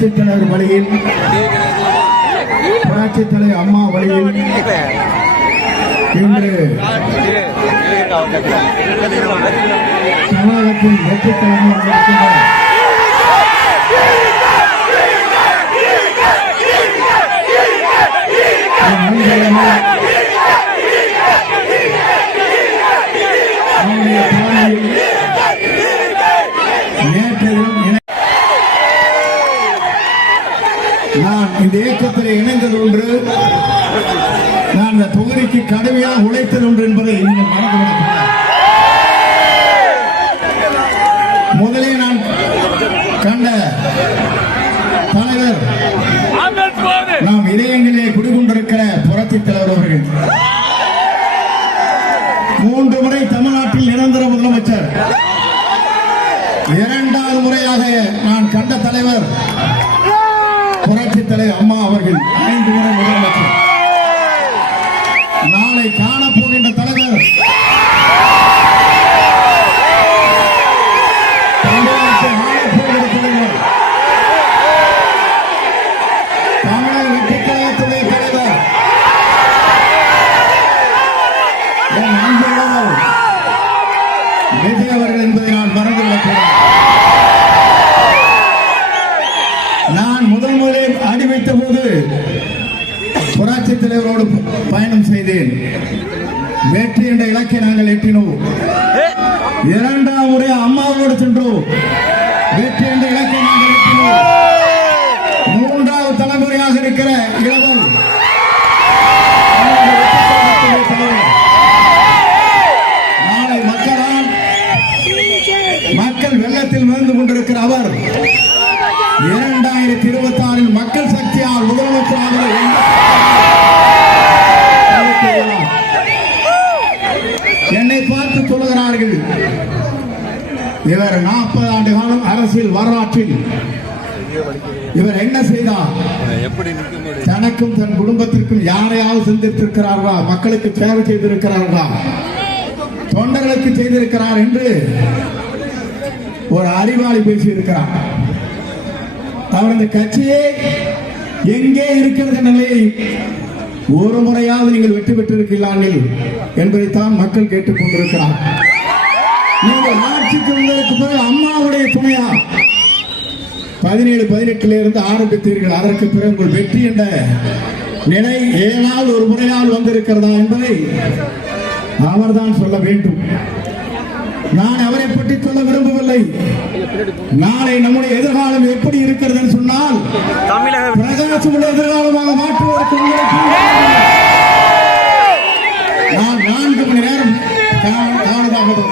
புரட்சித் தலைவர் வழியில், புரட்சித் தலைவர் அம்மா வழியில் இன்று தமிழகத்தின் வெற்றி தலைவர் நான் இந்த இயக்கத்தில் இணைந்தது ஒன்று, நான் இந்த தொகுதிக்கு கடுமையாக உழைத்தது ஒன்று என்பதை நீங்கள் மறந்துவிடக்கூடாது. முதலே நான் கண்ட தலைவர் நாம் இதயங்களிலே குடிகொண்டிருக்கிற புரட்சித் தலைவர் அவர்கள் 3 முறை தமிழ்நாட்டில் நிரந்தர முதலமைச்சர், 2வது முறையாக நான் கண்ட தலைவர் புரட்சித் தலைவர் அம்மா அவர்கள் 5 முறை முதலமைச்சர். நாளை காணப்போகின்ற தலைவர் தமிழக வெற்றி கழகத்துடைய தலைவர் என் அன்புள்ளவர் விஜய் அவர்கள் என்பதை நான் மறந்துவிடக்கூடாது. நான் முதலில் அடி வைத்த போது புரட்சித் தலைவரோடு பயணம் செய்தேன். வெற்றி என்ற இலக்கை நாங்கள் எட்டினோம். 2வது முறை அம்மாவோடு சென்றோம். வெற்றி என்ற இலக்கை நாங்கள் எட்டினோம். 3வது தலைமுறையாக இருக்கிற இளவல் நாளை மக்கள் வெள்ளத்தில் விழுந்து கொண்டிருக்கிற அவர் 2026 மக்கள் சக்தியால் முதலமைச்சராக என்னை பார்த்து சொல்லுகிறார்கள், இவர் 40 ஆண்டு காலம் அரசியல் வரலாற்றில் இவர் என்ன செய்தார், தனக்கும் தன் குடும்பத்திற்கும் யாரையாவது சிந்தித்திருக்கிறார்களா, மக்களுக்கு சேவை செய்திருக்கிறார்களா, தொண்டர்களுக்கு செய்திருக்கிறார் என்று ஒரு அறிவாளி பேசியிருக்கிறார். அவர் இந்த கட்சியே எங்கே இருக்கிறது நிலையை ஒரு முறையாவது நீங்கள் வெற்றி பெற்றிருக்கிறார்கள் என்பதைத்தான் மக்கள் கேட்டுக் கொண்டிருக்கிறார். நீங்கள் ஆட்சிக்கு வந்ததற்கு பிறகு அம்மாவுடைய துணையா 17-18 இருந்து ஆரம்பித்தீர்கள். அதற்கு பிறகு உங்கள் வெற்றி என்ற நிலை ஏதாவது ஒரு முறையால் வந்திருக்கிறதா என்பதை அவர்தான் சொல்ல வேண்டும். நான் அவரை பற்றி சொல்ல விரும்பவில்லை. நாளை நம்முடைய எதிர்காலம் எப்படி இருக்கிறது சொன்னால் பிரகாசமுள்ள எதிர்காலமாக மாற்றுவதற்கு நான் 4 மணி நேரம் தாமதமாகும்.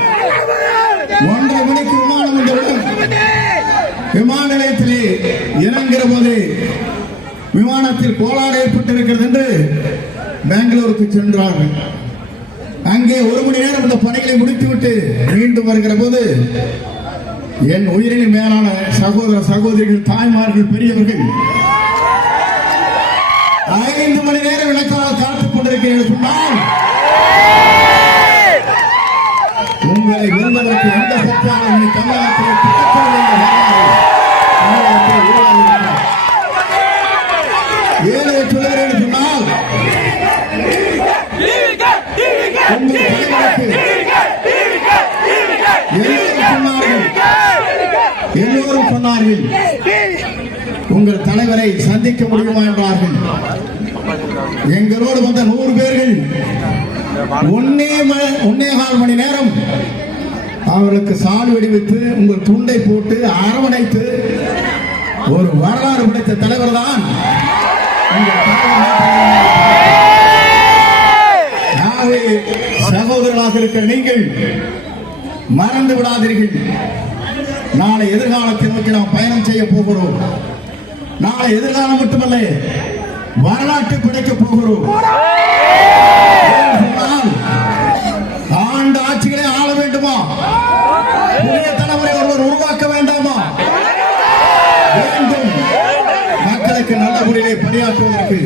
1:30 மணிக்கு விமானம் வந்தவுடன் விமான நிலையத்திலே இறங்குகிற போது விமானத்தில் கோளாறு ஏற்பட்டிருக்கிறது என்று பெங்களூருக்கு சென்றார்கள். அங்கே 1 மணி நேரம் இந்த பணிகளை முடித்துவிட்டு மீண்டும் வருகிற போது என் உயிரின் மேலான சகோதர சகோதரிகள், தாய்மார்கள், பெரியவர்கள் 5 மணி நேரம் எனக்காக காத்துக் கொண்டிருக்கிறேன் சொன்னால் உங்களை வெல்வதற்கு எந்த சக்தியாலும் தமிழகத்தில் ஏழை சொல்லுகிறேன் சொன்னால் எல்லோரும் சொன்னார்கள், உங்கள் தலைவரை சந்திக்க முடியுமா என்றார்கள். எங்களோடு வந்த 100 பேர்கள் 1.25 மணி நேரம் அவர்களுக்கு சால் வெடிவித்து உங்கள் துண்டை போட்டு அரவணைத்து ஒரு வரலாறு படைத்த தலைவர் தான் சகோதரர்களாக இருக்கிற நீங்கள் மறந்து விடாதீர்கள். நாளை எதிர்காலத்தை நோக்கி நாம் பயணம் செய்ய போகிறோம். நாளை எதிர்காலம் மட்டுமல்ல, வரலாற்றை படைக்க போகிறோம். ஆண்டு ஆட்சிகளை ஆள வேண்டுமா? புதிய தலைமுறை ஒருவர் உருவாக்க வேண்டாமா? வேண்டும். மக்களுக்கு நல்ல முறையிலே பணியாற்றுவதற்கு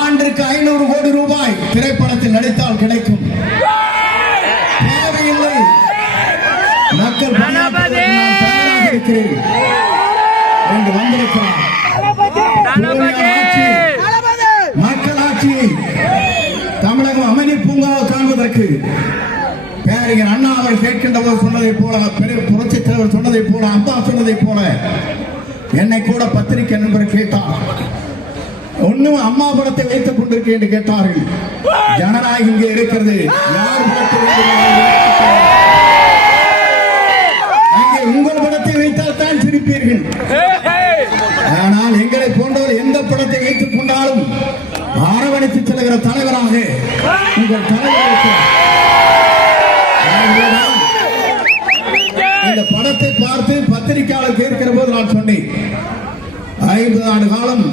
ஆண்டிற்கு 500 கோடி ரூபாய் திரைப்படத்தில் நடித்தால் கிடைக்கும். தேவையில்லை. மக்கள் இருக்கிறேன் என்று வந்திருக்கிறார். மக்களாட்சி தமிழகம் அமைதி பூங்காவை காண்பதற்கு பேரறிஞர் அண்ணா அவர் கேட்கின்ற போது சொன்னதை போல, புரட்சித் தலைவர் சொன்னதை போல, அம்மா சொன்னதை போல என்னை கூட பத்திரிகை நண்பர் கேட்டார். ஒன்னும் அம்மா படத்தை வைத்துக் கொண்டிருக்கேன் என்று கேட்டார்கள். ஜனநாயகம் இங்கே இருக்கிறது. யார் படத்தை அங்கே உங்கள் படத்தை வைத்தால் தான் சிரிப்பீர்கள். ஆனால் எங்களை போன்றவர் எந்த படத்தை வைத்துக் கொண்டாலும் அரவணைத்து செல்கிற தலைவராக உங்கள் தலைவர். இந்த படத்தை பார்த்து பத்திரிகையாளர் கேட்கிற போது நான் சொன்னேன், 50 ஆண்டு காலம்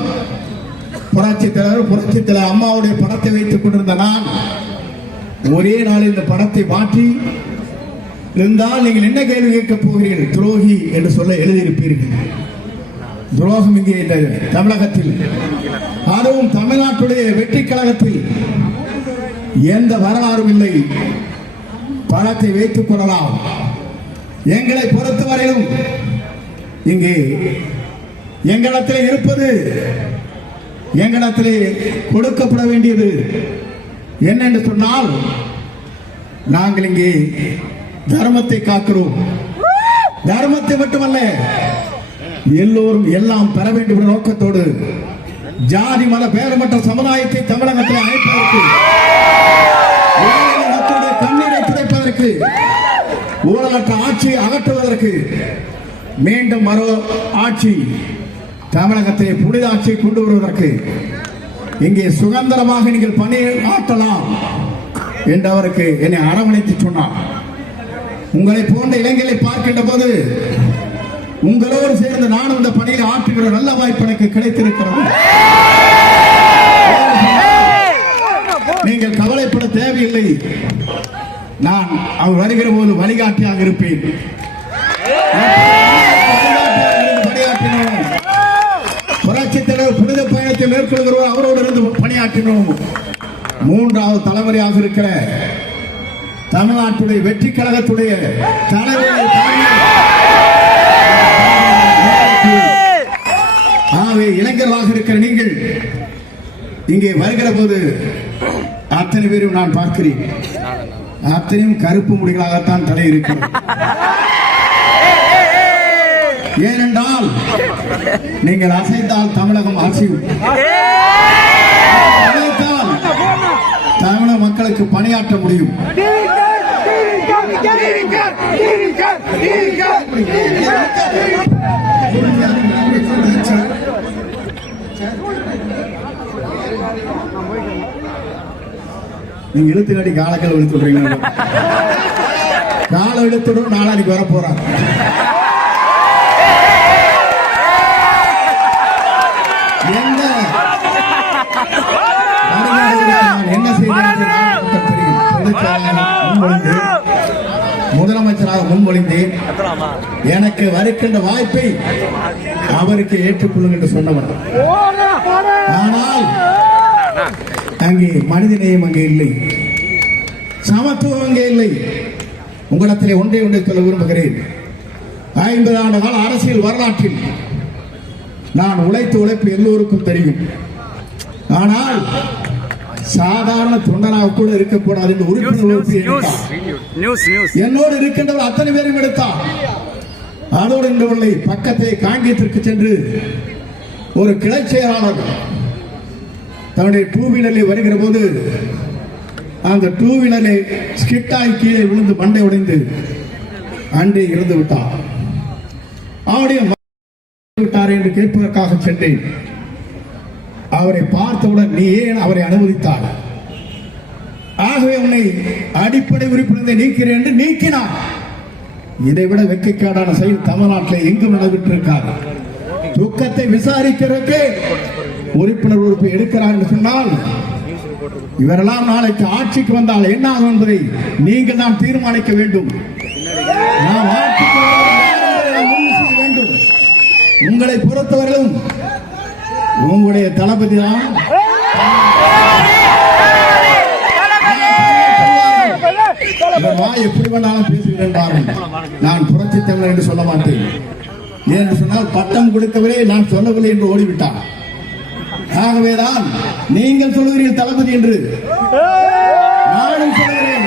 புரட்சித் தலைவர் அம்மாவுடைய படத்தை வைத்துக் கொண்டிருந்த நான் ஒரே நாளில் இந்த படத்தை மாற்றி இருந்தால் நீங்கள் என்ன கேள்வி கேட்கப் போகிறீர்கள்? துரோகி என்று சொல்ல எழுதியிருப்பீர்கள். துரோகம் இங்கே இந்த தமிழகத்தில், அதுவும் தமிழ்நாட்டுடைய வெற்றி கழகத்தில் எந்த வரலாறும் இல்லை. படத்தை வைத்துக் கொள்ளலாம். எங்களை பொறுத்தவரையிலும் இங்கே எங்களிடத்தில் இருப்பது, எங்களிடத்திலே கொடுக்கப்பட வேண்டியது என்ன என்று சொன்னால், நாங்கள் இங்கே தர்மத்தை காக்கிறோம். தர்மத்தை மட்டுமல்ல, எல்லோரும் எல்லாம் பெற வேண்டும் என்ற நோக்கத்தோடு ஜாதி மத பேரமற்ற சமுதாயத்தை தமிழகத்தில் அழைப்பதற்கு, கண்ணீரை துடைப்பதற்கு, ஊழலற்ற ஆட்சியை அகற்றுவதற்கு, மீண்டும் மறு ஆட்சி தமிழகத்தை புனித ஆட்சியை கொண்டு வருவதற்கு இங்கே சுதந்திரமாக நீங்கள் பணியை ஆற்றலாம் என்று அவருக்கு என்னை அரவணைத்து சொன்னார். உங்களை போன்ற இளைஞர்களை பார்க்கின்ற போது உங்களோடு சேர்ந்து நானும் இந்த பணியை ஆற்றுகிற நல்ல வாய்ப்பு எனக்கு கிடைத்திருக்கிறது. நீங்கள் கவலைப்பட தேவையில்லை. நான் அவர் வருகிற போது வழிகாட்டியாக இருப்பேன். புரட்சித் தலைவர் புனித பயணத்தை மேற்கொள்கிறவர் அவரோடு இருந்து பணியாற்றினோம். 3வது தலைமுறையாக இருக்கிற தமிழ்நாட்டுடைய வெற்றி கழகத்துடைய தலைவரை இளைஞர்களாக இருக்கிற நீங்கள் இங்கே வருகிற போது அத்தனை பேரும் நான் பார்க்கிறேன். அத்தனையும் கருப்பு முடிகளாகத்தான் தலை இருக்கிறது. ஏனென்றால் நீங்கள் அசைத்தால் தமிழகம் அசையும். தமிழக மக்களுக்கு பணியாற்ற முடியும். நீங்க இழுத்துக்காடி காலக்கல் இழுத்துடுறீங்க. காலை இழுத்துடும் நாளைக்கு வர போறாங்க. என்ன செய்தார் முதலமைச்சராக முன்மொழிந்தேன். எனக்கு வருகின்ற வாய்ப்பை அவருக்கு ஏற்றுக்கொள்ளும் என்று சொன்னவர். ஆனால் அங்கே மனிதநேயம் அங்கே இல்லை, சமத்துவம் அங்கே இல்லை. உங்களிடத்திலே ஒன்றை சொல்ல விரும்புகிறேன். 50 ஆண்டு கால அரசியல் வரலாற்றில் நான் உழைத்த உழைப்பு எல்லோருக்கும் தெரியும். ஆனால் சாதாரண தொண்டனாக கூட இருக்கக்கூடாது என்று உறுப்பினர் என்னோடு இருக்கின்றவர் அத்தனை பேரும் எடுத்தார். அதோடு இன்றவர்களை பக்கத்தை காங்கியத்திற்கு சென்று ஒரு கிளை செயலாளர் தன்னுடைய 2 வீலரில் வருகிற போது அந்த 2 வீலரை ஸ்கிட்டாய் கீழே விழுந்து மண்டை உடைந்து அன்றே இறந்து விட்டார். அவருடைய விட்டார் என்று கேட்பதற்காக சென்றேன். அவரை பார்த்தவுடன் நீ ஏன் அவரை அனுமதித்தார்? ஆகவே உன்னை அடிப்படை உறுப்பினரை நீக்கிறேன் என்று நீக்கினார். இதைவிட வெட்கக்கேடான செயல் தமிழ்நாட்டில் எங்கும் நடைபெற்றிருக்கார். துக்கத்தை விசாரிக்கிறதுக்கு உறுப்பினர் உறுப்பை எடுக்கிறார் என்று சொன்னால் இவரெல்லாம் நாளைக்கு ஆட்சிக்கு வந்தால் என்ன ஆகும் என்பதை நீங்கள் தான் தீர்மானிக்க வேண்டும். நாம் ஆட்சிக்கு வேண்டும். உங்களை பொறுத்தவரையிலும் உங்களுடைய தளபதி தான் எப்படி வேண்டாலும் பேசுகிறேன். நான் புரட்சித் தலைவர் என்று சொல்ல மாட்டேன். என்று சொன்னால் பட்டம் கொடுக்கவரே நான் சொல்லவில்லை என்று ஓடிவிட்டார். ஆகவேதான் நீங்கள் சொல்லுகிறீர்கள் தளபதி என்று, நானும் சொல்லுகிறேன்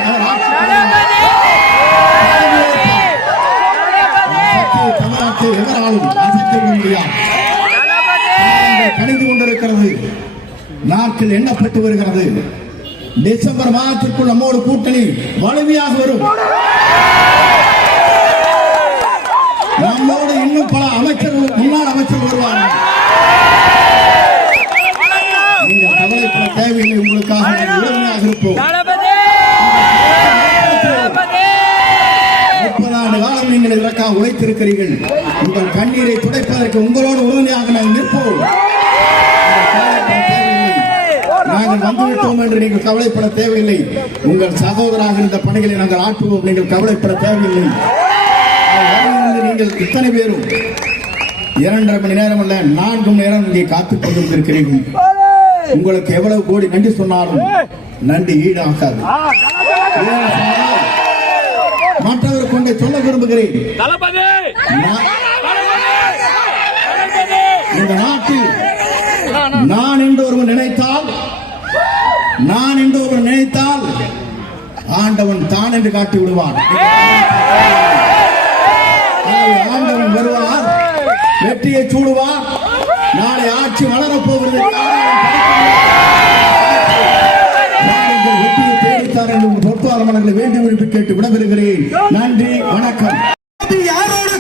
தமிழ்நாட்டை எவராலும் அசைக்க முடியாது. கணிந்து கொண்டிருக்கிறது, நாட்கள் எண்ணப்பட்டு வருகிறது. டிசம்பர் மாதத்திற்குள் நம்மோடு கூட்டணி வலிமையாக வரும். நம்மோடு இன்னும் பல அமைச்சர்கள், முன்னாள் அமைச்சர்கள் வருவார்கள். நீங்கள் கவலைப்பட தேவையில்லை, உங்களுக்காக உறுதுணையாக இருப்போம். 30 ஆண்டு காலம் நீங்கள் இதற்காக உழைத்திருக்கிறீர்கள். உங்கள் கண்ணீரை துடைப்பதற்கு உங்களோடு உறுதுணையாக நாங்கள் நிற்போம். நாங்கள் வந்துவிட்டோம் என்று நீங்கள் கவலைப்பட தேவையில்லை. உங்கள் சகோதராக இந்த பணிகளை நாங்கள் ஆற்றுவோம், நீங்கள் கவலைப்பட தேவையில்லை. நீங்கள் இத்தனை பேரும் 2.5 மணி நேரம் அல்ல 4 மணி நேரம் இங்கே காத்துக் கொண்டிருக்கிறீர்கள். உங்களுக்கு எவ்வளவு கோடி நன்றி சொன்னாலும் நன்றி ஈடாகாது. மற்றவர் கொண்டே சொல்ல விரும்புகிறேன், இந்த நாட்டில் நான் என்று ஒருவன் நினைத்தால் ஆண்டவன் தான் என்று காட்டி விடுவான். ஆண்டவன் வருவார், வெற்றியை சூடுவார். நாளை ஆட்சி வளரப் போகிறது. வெற்றியை தேடித்தார் என்று பொறுப்பாளர்களை வேண்டி விரும்பி கேட்டு விடவிருக்கிறேன். நன்றி, வணக்கம். யாரோடு